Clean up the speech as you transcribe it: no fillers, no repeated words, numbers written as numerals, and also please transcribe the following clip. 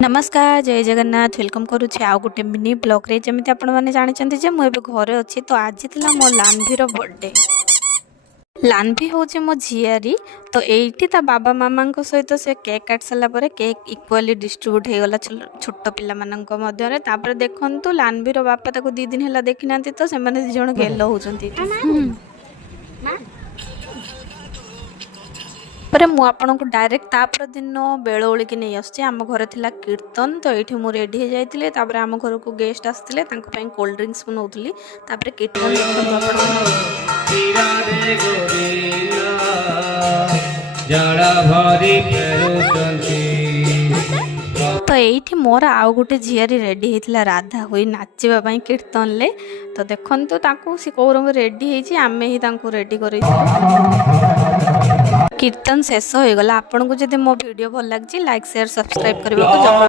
नमस्कार जय जगन्नाथ वेलकम करुच्छे आउ गोटे मिनी ब्लॉग रे जमी आपण मैंने जानते जे मुझे घरे अच्छी तो आज थी मो लान्भीर बर्थडे। लान्भी हूँ मो झियारी तो यही ता बाबा मामा सहित से केक काट सारापर केक इक्वाली डिस्ट्रीब्यूट हो गला छोट पिला देखु लान्भीर बापा ताको 2 दिन है देखी ना तो से दिज गेल होती पर मु आपन को डायरेक्ट तापर दिन बेलोली की नहीं आसम घर थिला कीर्तन तो ये मुझे रेडी हो जाइए तापर आम घर को गेस्ट आसते कोल्ड ड्रिंक्स बनाऊली कीर्तन तो ये मोर आउ गोटे झियारी रेडी होता राधा हुई नाचापी कीर्तन ले तो देखु सी कौ रंग रेडी आम ही रेडी कर कीर्तन शेष हो गला। आपन को जब मो वीडियो भल लगी लाइक शेयर सब्सक्राइब करने को